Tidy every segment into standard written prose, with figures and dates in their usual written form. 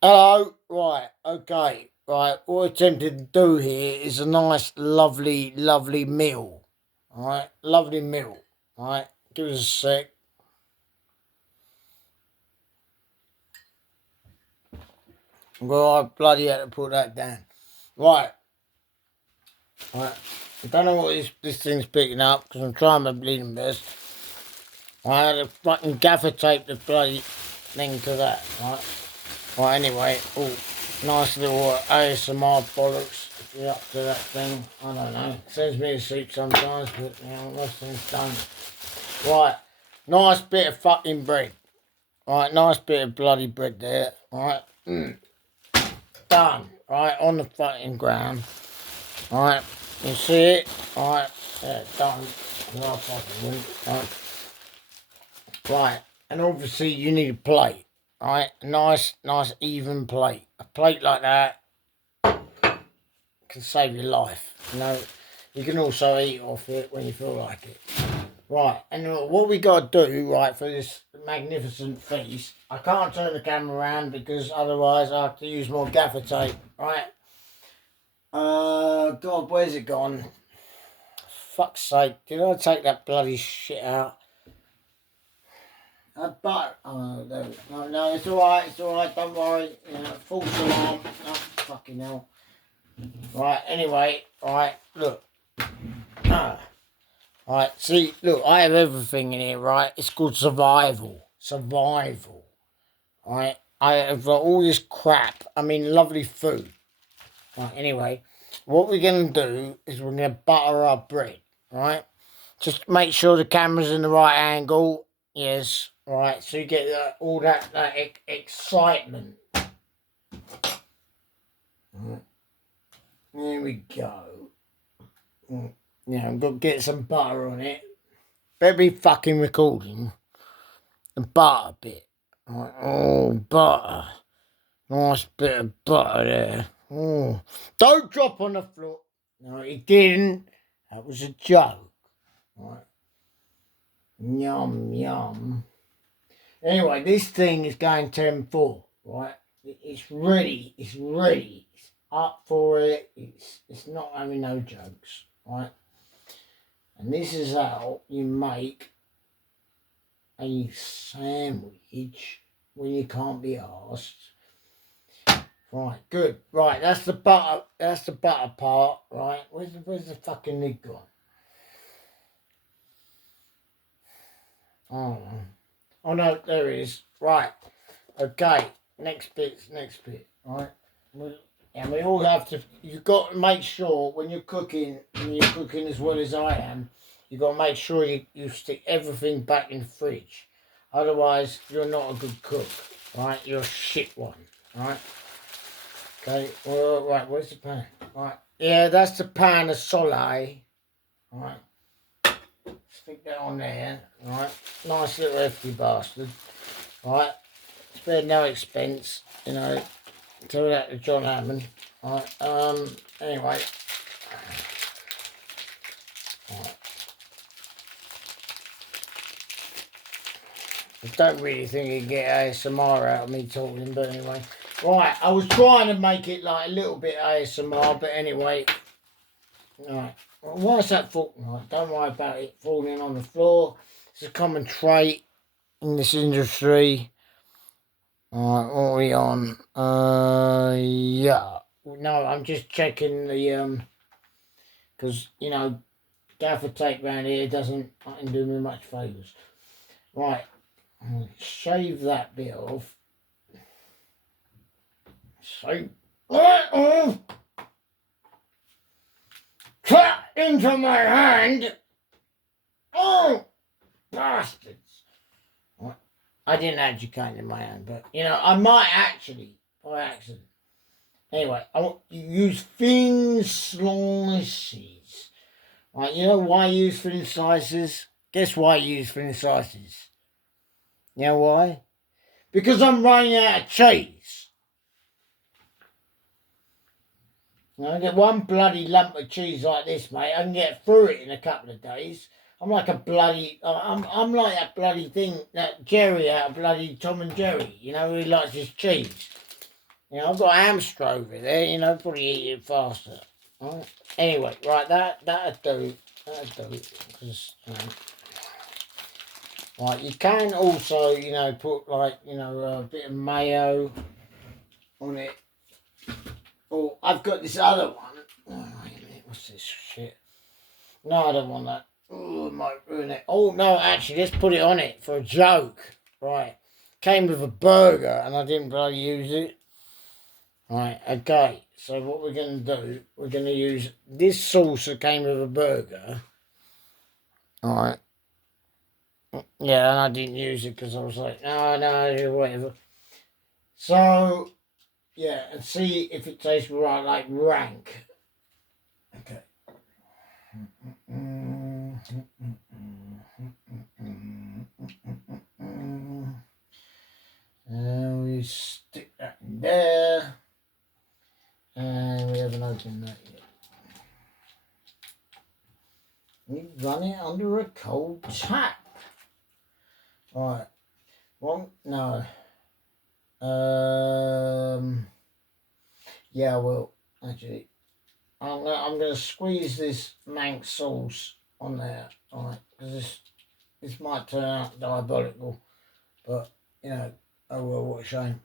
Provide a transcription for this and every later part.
Hello, right, okay, right. What we're attempting to do here is a nice, lovely meal. Alright, lovely meal. Alright, give us a sec. Well, I bloody had to put that down. Right, right. I don't know what this thing's picking up because I'm trying my bleeding best. I had to fucking gaffer tape the bloody thing to that, right? Right, anyway, oh, nice little ASMR bollocks. If you're up to that thing, I don't know. Sends me to sleep sometimes, but you know, most things don't. Right, nice bit of fucking bread. Right, nice bit of bloody bread there. Right, done. Right, on the fucking ground. Right, you see it? Right, yeah, done. No fucking win. Right, and obviously you need a plate. Right, nice even plate. A plate like that can save your life. You know, you can also eat off it when you feel like it. Right, and what we got to do, right, for this magnificent feast, I can't turn the camera around because otherwise I have to use more gaffer tape, right? God, where's it gone? Fuck's sake, did I take that bloody shit out? Oh, no, it's alright, don't worry. You know, false alarm. Oh, fucking hell. Right, anyway, right, look. Right, see, look, I have everything in here, right? It's called survival. Survival. Right? I have got all this crap. I mean, lovely food. Right, anyway, what we're going to do is we're going to butter our bread, right? Just make sure the camera's in the right angle. Yes, right, so you get all that excitement. Right. There we go. Yeah, I'm going to get some butter on it. Better be fucking recording. The butter bit. Right, oh, butter. Nice bit of butter there. Oh. Don't drop on the floor. No, it didn't. That was a joke. Right. Yum, yum. Anyway, this thing is going 10-4, right? It's ready. It's ready. It's up for it. It's not having no jokes, right? And this is how you make a sandwich when you can't be asked. Right, good. Right, that's the butter. That's the butter part. Right, where's the fucking lid gone? Oh no, there it is. Right. Okay. Next bit. Right. And we all have to. You got to make sure when you're cooking as well as I am. You got to make sure you stick everything back in the fridge. Otherwise, you're not a good cook. Right. You're a shit one. Right. Okay, well, right, where's the pan? Right, yeah, that's the pan of Soleil. Right, stick that on there. Right, nice little hefty bastard. Right, spare no expense, you know. Tell that to John Hammond. Right, anyway. Right. I don't really think you get ASMR out of me talking, but anyway. Right, I was trying to make it like a little bit ASMR, but anyway. Right. Well, why is that fall? Right, don't worry about it falling on the floor. It's a common trait in this industry. Alright, what are we on? Yeah. No, I'm just checking the because you know, gaffer tape around here doesn't fucking do me much favours. Right. Shave that bit off. Shave that off. Cut into my hand. Oh, bastards. I didn't educate in my hand, but you know, I might actually by accident. Anyway, I want you use thin slices. Right, you know why I use thin slices? Guess why I use thin slices? You know why? Because I'm running out of cheese. Now, I get one bloody lump of cheese like this, mate. I can get through it in a couple of days. I'm like a bloody, I'm like that bloody thing, that Jerry out of bloody Tom and Jerry. You know, who likes his cheese. You know, I've got a hamster over there, you know, probably eat it faster. Right? Anyway, right, that'll do. That'll do. Because, right, you can also, you know, put like, you know, a bit of mayo on it. Oh, I've got this other one. Oh, wait a minute, what's this shit? No, I don't want that. Oh, it might ruin it. Oh, no, actually, let's put it on it for a joke. Right. Came with a burger and I didn't bloody use it. Right, okay. So what we're going to do, we're going to use this sauce that came with a burger. Alright. Yeah, and I didn't use it because I was like, no, whatever. So, yeah, and see if it tastes right, like rank. Okay. And we stick that in there. And we haven't opened that yet. We run it under a cold tap. Right. One, no. Yeah, I will. Actually, I'm gonna squeeze this Manx sauce on there. Alright, because this might turn out diabolical. But, you know, oh well, what a shame.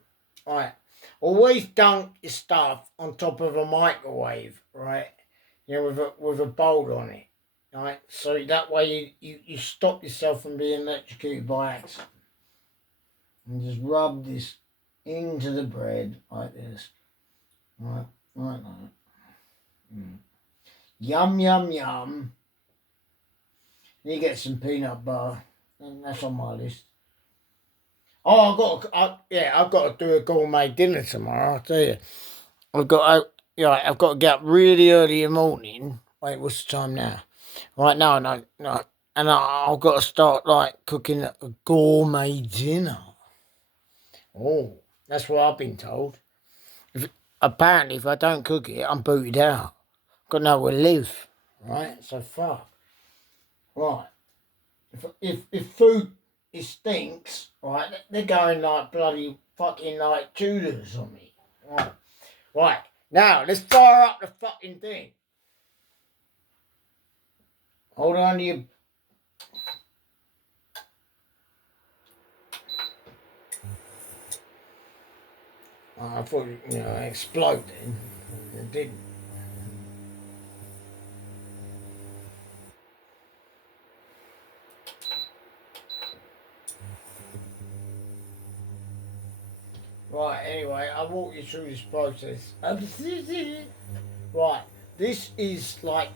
Right. Always dunk your stuff on top of a microwave, right? You know, with a bowl on it. Right? So that way you stop yourself from being electrocuted by accident. And just rub this into the bread like this. Right, like that. Yum, yum, yum. You get some peanut butter. And that's on my list. Oh, I've got to do a gourmet dinner tomorrow. I'll tell you, I've got to get up really early in the morning. Wait, what's the time now? Right now, no, and I've got to start like cooking a gourmet dinner. Oh, that's what I've been told. Apparently, if I don't cook it, I'm booted out. Got nowhere to live. Right, so fuck. Right, if food it stinks, right, they're going like bloody fucking like Tudors on me. Right, now let's fire up the fucking thing. Hold on to your. I thought it, exploded. It didn't. Right, anyway, I'll walk you through this process. Right, this is like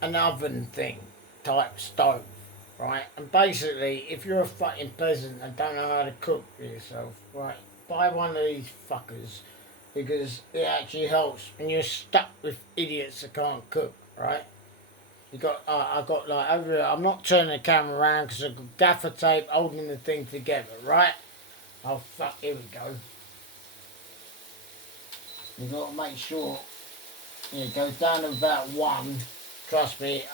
an oven thing type stove, right? And basically, if you're a fucking peasant and don't know how to cook for yourself, right, buy one of these fuckers because it actually helps when you're stuck with idiots that can't cook, right? I've got like over here, I'm not turning the camera around because I've got gaffer tape holding the thing together, right? Oh fuck, here we go. You've got to make sure it goes down to about 1. Trust me,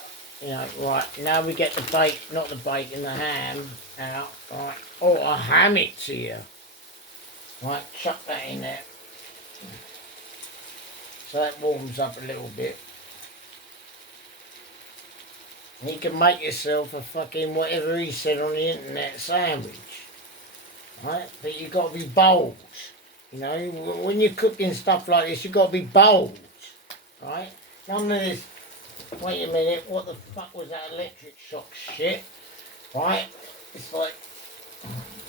right. Now we get the bacon, not the bacon, the ham out, right. Oh, I'll ham it to you. Right, chuck that in there. So that warms up a little bit. And you can make yourself a fucking whatever he said on the internet sandwich. Right, but you've got to be bold. You know, when you're cooking stuff like this, you've got to be bold. Right? None of this, wait a minute, what the fuck was that electric shock shit? Right? It's like,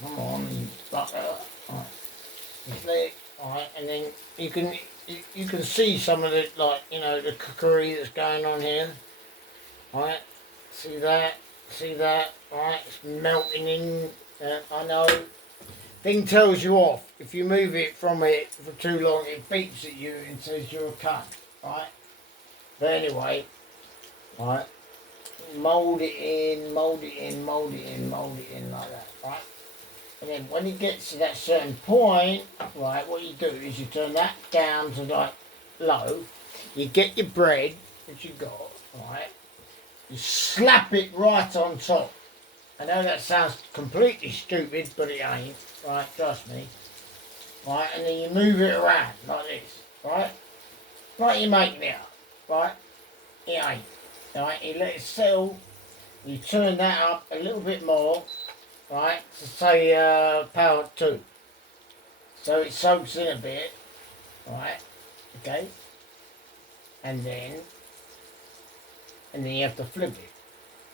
come on, you butter. Right. It's like, right, and then you can see some of the, like, the cookery that's going on here. Right? See that? Right? It's melting in. I know. Thing tells you off. If you move it from it for too long, it beeps at you and says you're a cunt. Right? But anyway, right? Mould it in like that, right? And then when it gets to that certain point, right, what you do is you turn that down to like low. You get your bread that you got, right? You slap it right on top. I know that sounds completely stupid, but it ain't, right? Trust me. right? And then you move it around like this, right? Like you're making it up, right? It ain't, right? You let it settle, you turn that up a little bit more, right? So say power 2. So it soaks in a bit, right? Okay? And then you have to flip it.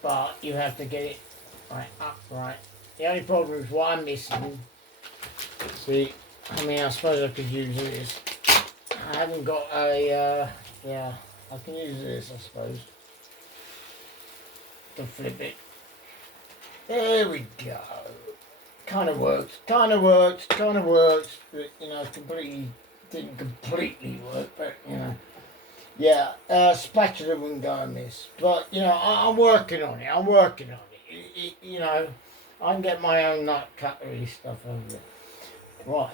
But you have to get it right up, right? The only problem is what I'm missing. See, I mean, I suppose I could use this. I haven't got a, yeah, I can use this, I suppose, to flip it. There we go. Kind of works, kind of works, kind of works, but, you know, didn't completely work, but, you know. Yeah, spatula wouldn't go on this. But, you know, I'm working on it, you know, I can get my own nut cutlery stuff over there. Right.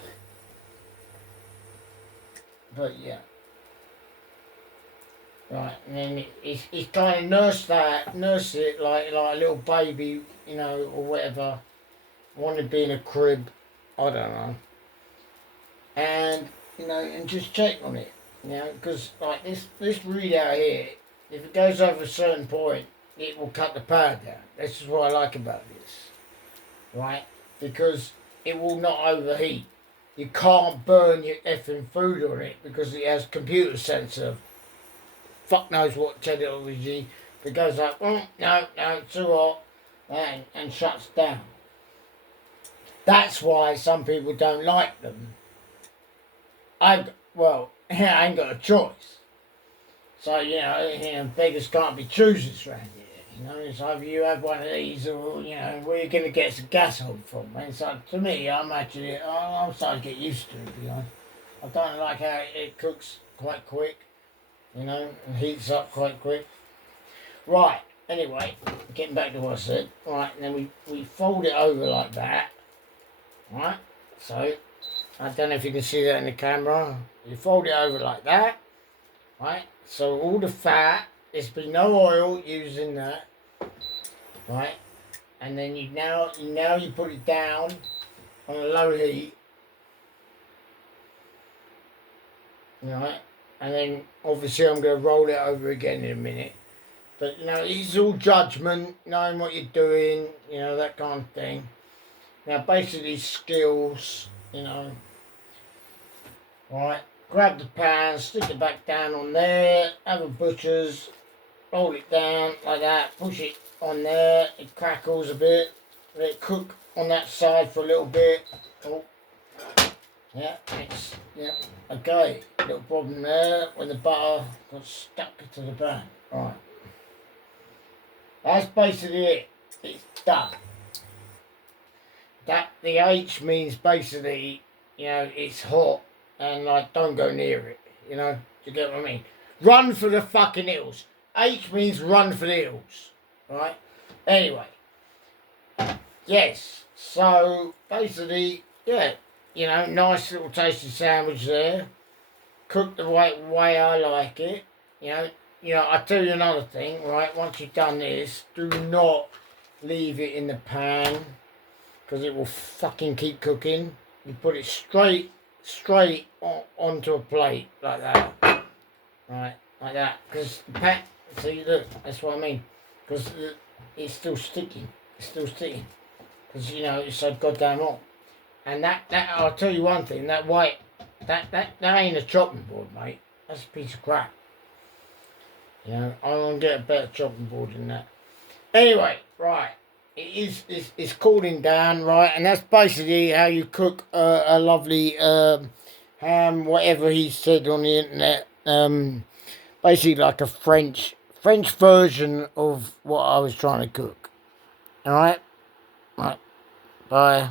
But, yeah. Right, and then it's kind of nurse it like a little baby, you know, or whatever. Want to be in a crib, I don't know. And, you know, and just check on it, you know, because like this readout here, if it goes over a certain point, it will cut the power down. This is what I like about this, right? Because it will not overheat. You can't burn your effing food on it because it has computer sensor. Fuck knows what technology. It goes like, oh, no, too hot, and shuts down. That's why some people don't like them. I ain't got a choice. So, you know, beggars can't be choosers around here. You know, it's either you have one of these or, you know, where you're going to get some gas hole from. And so, to me, I'm starting to get used to it, to be honest. I don't like how it cooks quite quick, you know, and heats up quite quick. Right, anyway, getting back to what I said. Right, and then we fold it over like that. Right, so I don't know if you can see that in the camera. You fold it over like that, right? So all the fat, there's been no oil used in that, right? And then you put it down on a low heat, right? And then obviously I'm going to roll it over again in a minute. But you know, it's all judgment, knowing what you're doing, you know, that kind of thing. Now basically skills, you know. Right, grab the pan, stick it back down on there, have a butcher's, roll it down like that, push it on there, it crackles a bit, let it cook on that side for a little bit. Oh, yeah, okay, little problem there when the butter got stuck to the pan. Right, that's basically it, it's done. The H means basically, you know, it's hot. And like, don't go near it, you know, do you get what I mean? Run for the fucking hills. H means run for the hills, right? Anyway, yes, so basically, yeah, you know, nice little tasty sandwich there. Cooked the way I like it, you know, I'll tell you another thing, right? Once you've done this, do not leave it in the pan, because it will fucking keep cooking. You put it straight onto a plate like that, right, like that, because the pan, see, look, that's what I mean, because it's still sticking, because, you know, it's so goddamn hot. And that I'll tell you one thing, that white, that ain't a chopping board, mate, that's a piece of crap, you know. I'm gonna get a better chopping board than that. Anyway, right, it's cooling down, right, and that's basically how you cook a lovely ham, whatever he said on the internet. Basically like a French version of what I was trying to cook. All right, bye.